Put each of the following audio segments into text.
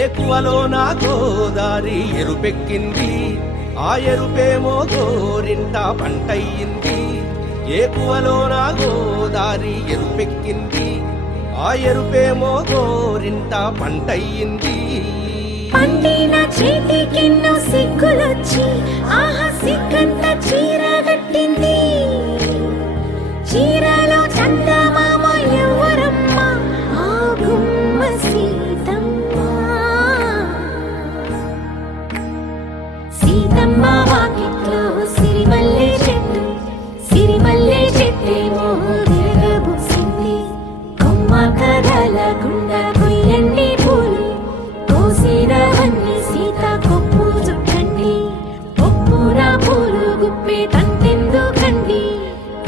ఏకువలో నా గోదారి ఎరుపెక్కింది, ఆ ఎరుపేమో గోరింట పంటయ్యింది. ఏకువలో నా గోదారి ఎరుపెక్కింది, ఆ ఎరుపేమో గోరింట పంటయ్యింది. పండిన చేతికెన్నో సిగ్గులొచ్చి ఆహా సిగ్గంత చీర కట్టింది. చీరలో చందమామ ఎవరమ్మ, ఆ గుమ్మ సీతమ్మ. సీతమ్మ వాకిట్లో సిరిమల్లె చెట్టు, సిరిమల్లె చెట్టేమో తిరగబూసింది. కొమ్మ కదలకుండా కొయ్యండి పూలు, కోసినవన్నీ సీత కొప్పు చుట్టండి. ఒప్పున పూలు గుప్పే తంతెందుకండి,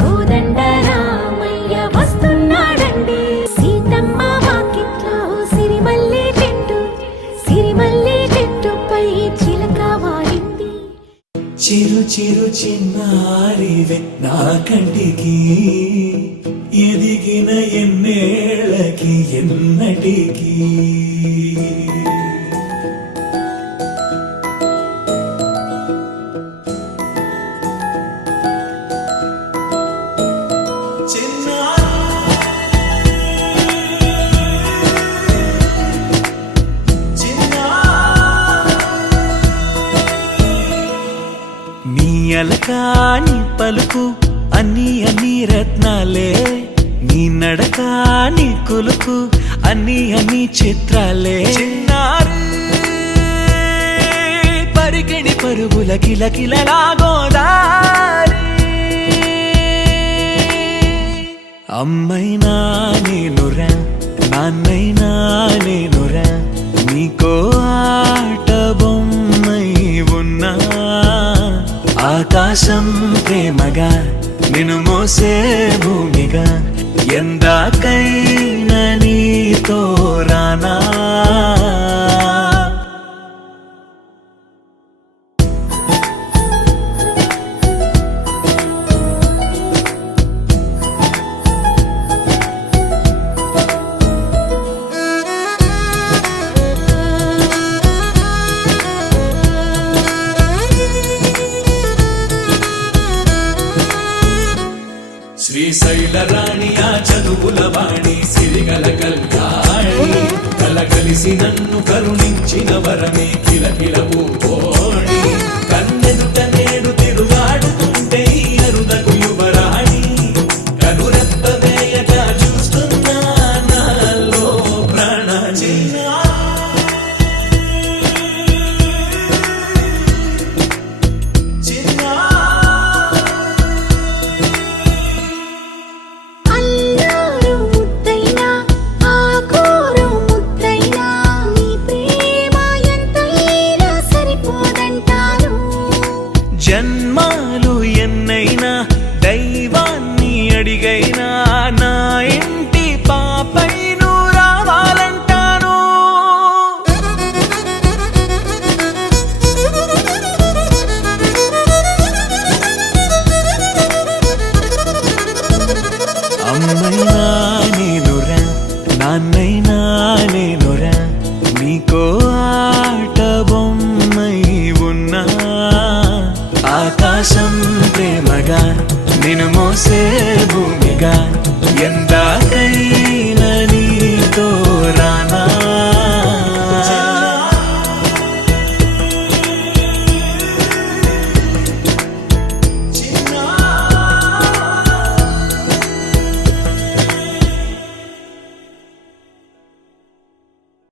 కోదండ రామయ్య వస్తున్నాడండి. సీతమ్మ వాకిట్లో సిరిమల్లె చెట్టు, సిరిమల్లె చెట్టుపై చిలక వాలింది. చిరు చిరు చిన్నారివే నా కంటికి, ఎదిగిన ఎన్నేళ్ళకి ఎన్నటికి. నీ అలకాని పలుకు అన్ని అన్ని రత్నాలే, నీ నడకాని కులుకు అన్ని అన్ని చిత్రాలే. చిన్నారు పరికిణి పరుగుల కిలకిలలా గోదారి, అమ్మైనా నేనురా నాన్నైనా నేనురా, నీకో ఆట బొమ్మై ఉన్నా. ఆకాశం ప్రేమగా నిన్ను మోసే భూమిగా, ఎందాకైనా నీతో రానా. శ్రీశైల రాణి ఆ చదువుల వాణి, సిరిగల కల్యాణి, కలగలిసి నన్ను కరుణించిన వరమే కిలకిల పూకోణి. కన్నెదుట నేడు తిరుగాడుతుంటే ఈ అరుదకు యువరాణి, కనురెప్ప వేయక చూస్తున్నా నాలో ప్రాణ. జన్మాలు ఎన్నైనా దైవాన్ని అడిగైనా, నా ఇంటి పాపై నువ్వు రావాలంటాను. అమ్మైనా నేనురా నాన్నైనా నేనురా, నీకో ఆట బొమ్మై ఉన్నా. ఆకాశం ప్రేమగా నిన్ను మోసే భూమిగా,